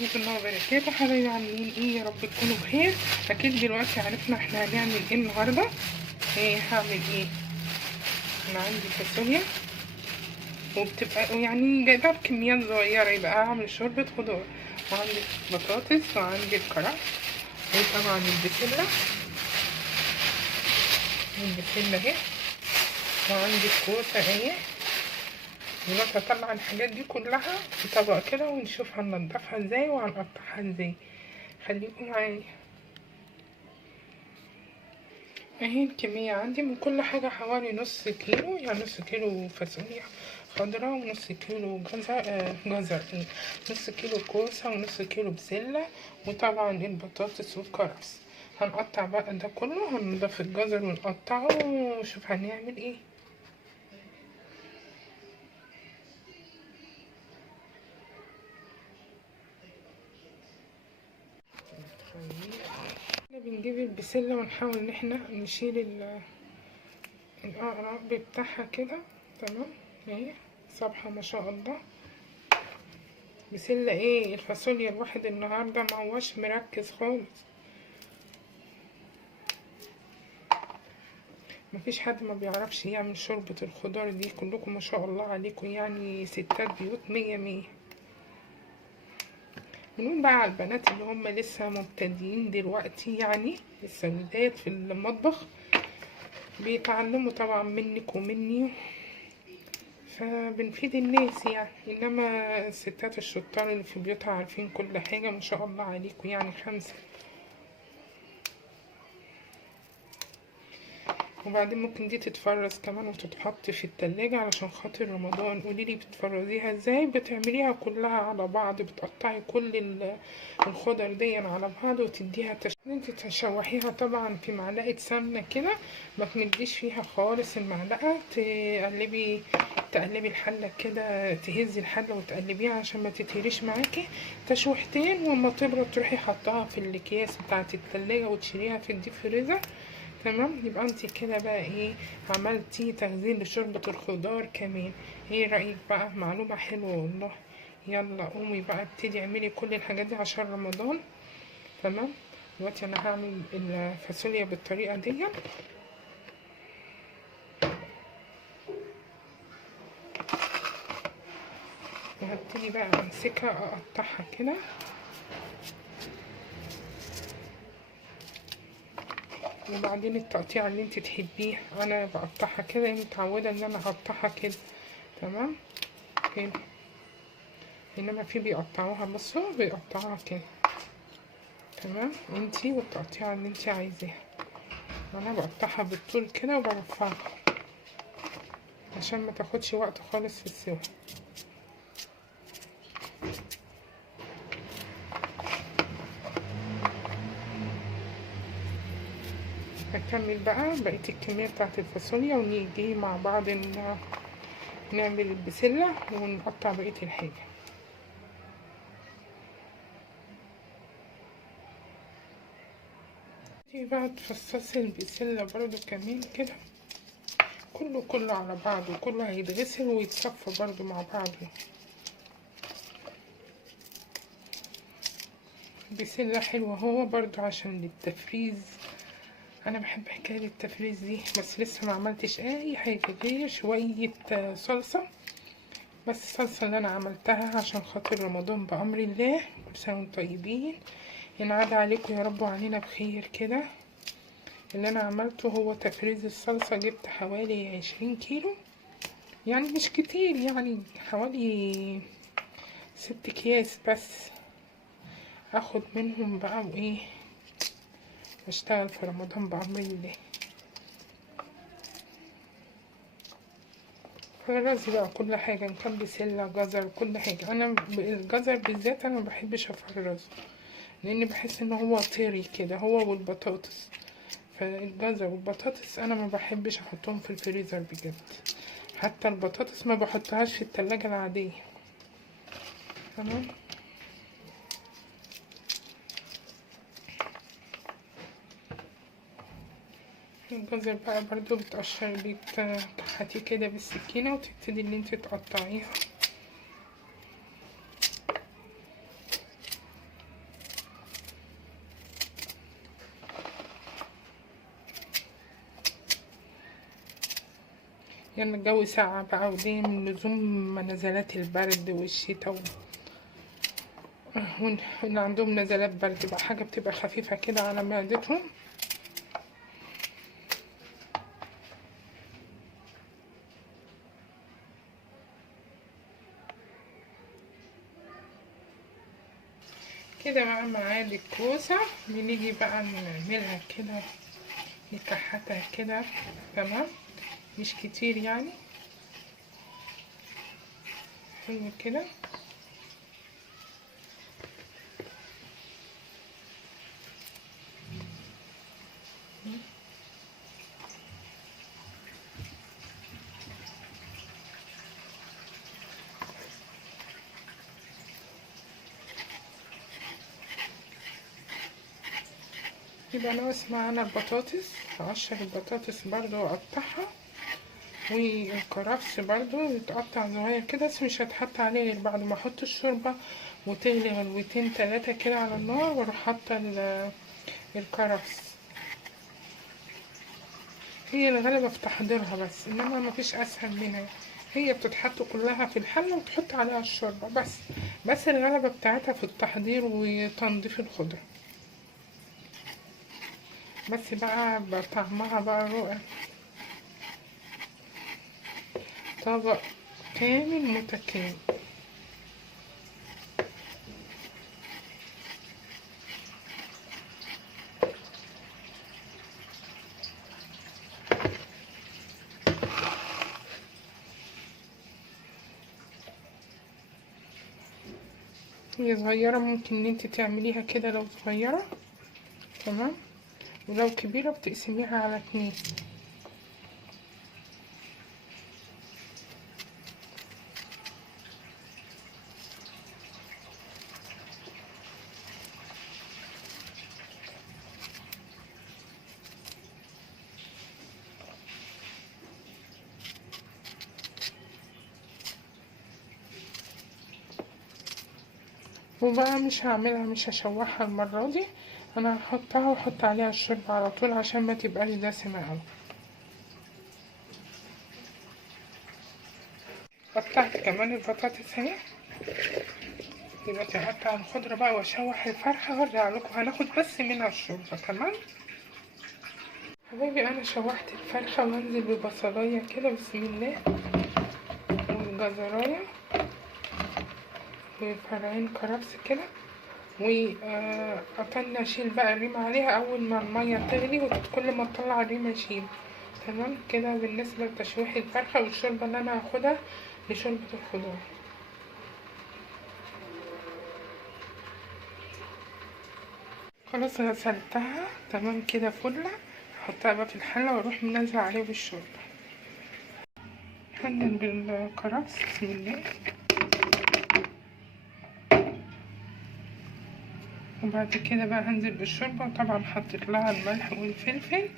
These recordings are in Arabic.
ورحمة الله وبركاته. حبايبي عاملين ايه؟ يا رب تكونوا بخير. اكيد دلوقتي عرفنا احنا هنعمل ايه النهارده. هعمل ايه؟ انا عندي فاصوليا وبتبقى يعني جايبها بكميات صغيرة، يبقى هعمل شوربة خضار. وعندي بطاطس وعندي الكرفس وطبعا البسلة اهي، وعندي الكوسة اهي. دلوقتي هطلع الحاجات دي كلها في طبق كده ونشوف هننضفها ازاي وهنقطعها ازاي. خليكم معايا. اهي الكمية عندي من كل حاجة حوالي نص كيلو، يعني نص كيلو فاصوليا خضرا ونص كيلو جزر نص كيلو كوسة ونص كيلو بسلة، وطبعا البطاطس والكرفس. هنقطع بقى ده كله، هنضيف الجزر ونقطعه ونشوف هنعمل ايه. بنجيب البسلة ونحاول ان احنا نشيل الأقرب بتاعها كده. تمام اهي صبحة ما شاء الله. بسلة ايه الفاصوليا، الواحد النهاردة مهوش مركز خالص. مفيش حد ما بيعرفش يعمل شوربة الخضار دي، كلكم ما شاء الله عليكم، يعني ستات بيوت مية مية. بنقول بقى على البنات اللي هم لسه مبتدئين دلوقتي، يعني لسه ولاد في المطبخ، بيتعلموا طبعا منك ومني، فبنفيد الناس يعني. انما الستات الشطار اللي في بيوتها عارفين كل حاجة ما شاء الله عليكم، يعني خمسة. وبعدين ممكن دي تتفرز كمان وتتحط في التلاجة علشان خاطر رمضان. قوليلي بتفرزيها ازاي؟ بتعمليها كلها على بعض، بتقطعي كل الخضر دي على بعض وتديها انت تشوحيها طبعا في معلقة سمنة كده، ما تمديش فيها خالص المعلقة. تقلبي الحلة كده، تهزي الحلة وتقلبيها عشان ما تتهريش معاكي تشويحتين، وما تبرد تروحي حطها في الاكياس بتاعة التلاجة وتشيليها في الديب فريزر. تمام، يبقى انت كده بقى ايه، عملتي تخزين لشوربة الخضار كمان. ايه رأيك بقى؟ معلومة حلوة والله. يلا قومي بقى ابتدي اعملي كل الحاجات دي عشان رمضان. تمام. دلوقتي انا هعمل الفاصوليا بالطريقة دي، وهبتدي بقى امسكها اقطعها كده. وبعدين التقطيع اللي انت تحبيه، انا بقطعها كده، متعودة ان انا اقطعها كده. تمام كده. انما في بيقطعوها، بصوا بيقطعوها كده. تمام، انتي والتقطيعة اللي انتي عايزاها. انا بقطعها بالطول كده وبرفعها عشان ما تاخدش وقت خالص في السوا. هكمل بقى بقية الكمية بتاعت الفاصوليا ونيجي مع بعض نعمل البسلة ونقطع بقية الحاجة. بقى تفصصي البسلة برضو كمان كده، كله على بعضه، كله هيتغسل ويتصفى برضو مع بعضه. بسلة حلوة هو برضو عشان للتفريز. انا بحب حكاية التفريز دي، بس لسه ما عملتش اي حاجة غير شوية صلصة. بس الصلصة اللي انا عملتها عشان خاطر رمضان بأمر الله. كل سنة وانتم طيبين، ينعاد عليكم يا رب وعلينا بخير كده. اللي انا عملته هو تفريز الصلصة. جبت حوالي 20 كيلو، يعني مش كتير، يعني حوالي 6 اكياس بس. اخد منهم بقى وايه، اشتغل في رمضان بأمر الله. فرزي بقى كل حاجة، إن كان بسلة جزر كل حاجة. أنا الجزر بالذات أنا مبحبش أفرزه، لأني بحس إن هو طري كده، هو والبطاطس. فالجزر والبطاطس أنا ما بحبش أحطهم في الفريزر بجد. حتى البطاطس ما بحطهاش في التلاجة العادية. تمام. الجزر بقى برضو بتحتيه كده بالسكينة وتبتدي ان انت تقطعيها. يعني الجو ساقع بقى، ودي من لزوم نزلات البرد والشتاء واللي عندهم نزلات برد بقى، حاجة بتبقى خفيفة كده على معدتهم. كده بقى معانا الكوسة، بنيجي بقى نعملها كده، نكحتها كده تمام، مش كتير يعني، حلو كده. يبقى ناقص معانا البطاطس، هقشر البطاطس برضو واقطعها، والكرفس برضو يتقطع صغير كده، بس مش هتحط عليه غير بعد ما احط الشوربة وتغلي غلوتين تلاتة كده على النار، واروح حاطة الكرفس. هي الغلبة في تحضيرها بس، انما مفيش اسهل منها، هي بتتحط كلها في الحلة وتحط عليها الشوربة بس الغلبة بتاعتها في التحضير وتنظيف الخضرة بس. بقى طعمها بقى رائع، طبق كامل متكامل. هي صغيرة، ممكن ان انت تعمليها كده لو صغيرة تمام، ولو كبيرة بتقسميها على 2. وبقى مش هشوحها المرة دي، انا هحطها واحط عليها الشوربة على طول عشان ما تبقاش دسمة اوي. قطعت كمان البطاطس اهي، دلوقتي هقطع الخضرة بقى واشوح الفرخة وارجع لكم، هناخد بس منها الشوربة تمام. حبايبي انا شوحت الفرخة وانزل ببصلاية كده بسم الله، وجزراية وفرعين كرفس كده، وقطعنا اشيل بقى الريم عليها اول ما المية تغلي، وكل ما تطلع الريم اشيل تمام كده. بالنسبة لتشويح الفرخة والشوربة اللي انا هاخدها لشوربة الخضار. خلاص غسلتها تمام كده فله، هحطها بقى في الحلة واروح منزل عليه بالشوربة. هنزل بالكرفس بسم الله، وبعد كده بقى هنزل بالشوربة، وطبعا حطيت لها الملح والفلفل.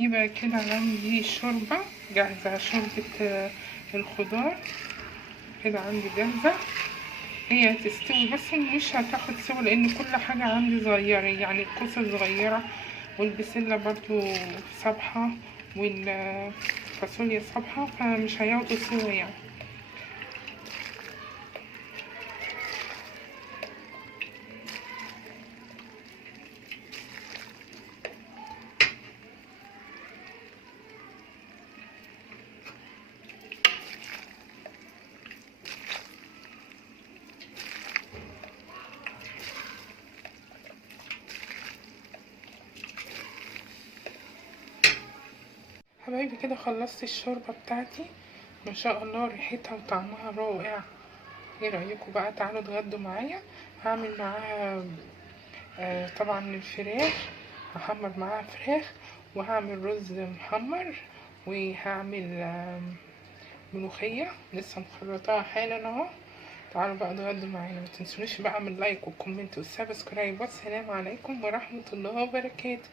يبقى كده عندي شوربة جاهزة، شوربة الخضار كده عندي جاهزة. هي هتستوي بس مش هتاخد سوا، لان كل حاجة عندي صغيرة، يعني الكوسة صغيرة والبسلة برضو صبحة والفاصوليا صبحة، فمش هياخدوا سوا يعني. حبايبي كده خلصت الشوربة بتاعتي، ما شاء الله ريحتها وطعمها رائع. ايه رأيكم بقى؟ تعالوا اتغدوا معايا. هعمل معاها طبعا الفراخ، هحمر معاها فراخ، وهعمل رز محمر، وهعمل ملوخية لسه مخرطاها حالا اهو. تعالوا بقى اتغدوا معانا، متنسونيش بقى من لايك والكومنت والسبسكرايب، والسلام عليكم ورحمة الله وبركاته.